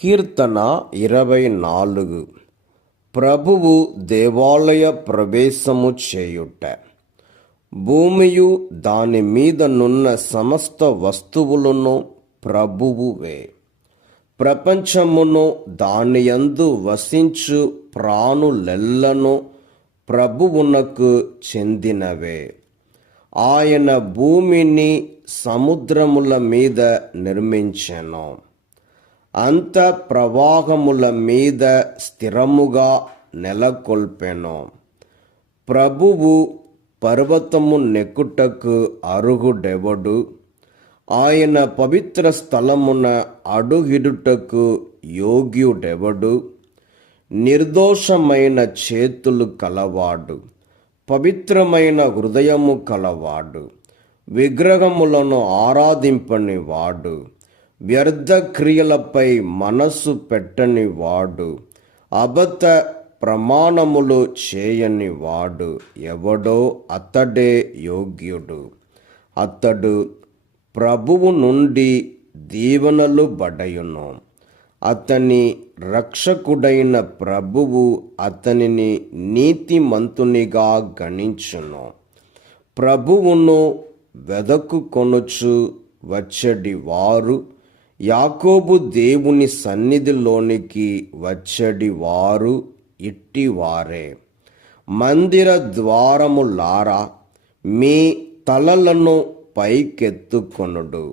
కీర్తన 24. ప్రభువు దేవాలయ ప్రవేశము చేయుట. భూమియు దాని మీదనున్న సమస్త వస్తువులను ప్రభువువే. ప్రపంచమును దానియందు వసించు ప్రాణులెల్లను ప్రభువునకు చెందినవే. ఆయన భూమిని సముద్రముల మీద నిర్మించెను. అంత ప్రవాహముల మీద స్థిరముగా నెలకొల్పెను. ప్రభువు పర్వతము నెక్కుటకు అర్హుడెవడు? ఆయన పవిత్ర స్థలమున అడుగిడుటకు యోగ్యుడెవడు? నిర్దోషమైన చేతులు కలవాడు, పవిత్రమైన హృదయము కలవాడు, విగ్రహములను ఆరాధింపని వాడు, వ్యర్థ క్రియలపై మనస్సు పెట్టని వాడు, అబద్ధ ప్రమాణములు చేయని వాడు ఎవడో అతడే యోగ్యుడు. అతడు ప్రభువు నుండి దీవెనలు బడయును. అతని రక్షకుడైన ప్రభువు అతనిని నీతిమంతునిగా గణించును. ప్రభువును వెదకుకొనుచు వచ్చడి వారు, యాకోబు దేవుని సన్నిధిలోనికి వచ్చడి వారు ఇట్టివారే. మందిర ద్వారములారా, మీ తలలను పైకెత్తుకొనుడు.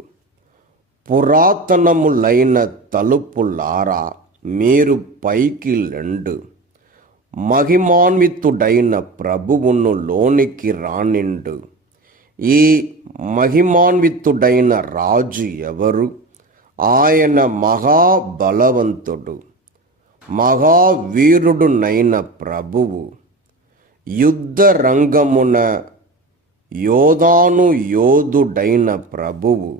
పురాతనములైన తలుపులారా, మీరు పైకి లెండు. మహిమాన్వితుడైన ప్రభువును లోనికి రానిండు. ఈ మహిమాన్వితుడైన రాజు ఎవరు? ఆయన మహాబలవంతుడు, మహావీరుడునైన ప్రభువు. యుద్ధ రంగమున యోధాను యోధుడైన ప్రభువు.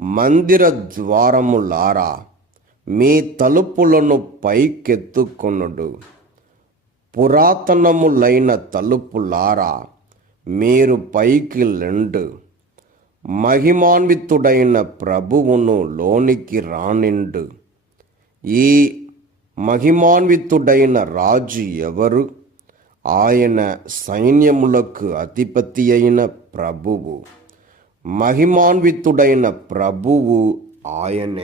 మందిర ద్వారములారా, మీ తలుపులను పైకెత్తుకొనుడు. పురాతనములైన తలుపులారా, మీరు పైకి లెండు. మహిమాన్వితుడైన ప్రభువును లోనికి రానిండు. ఈ మహిమాన్వితుడైన రాజు ఎవరు? ఆయన సైన్యములకు అధిపతి అయిన ప్రభువు. మహిమాన్వితుడైన ప్రభువు ఆయనే.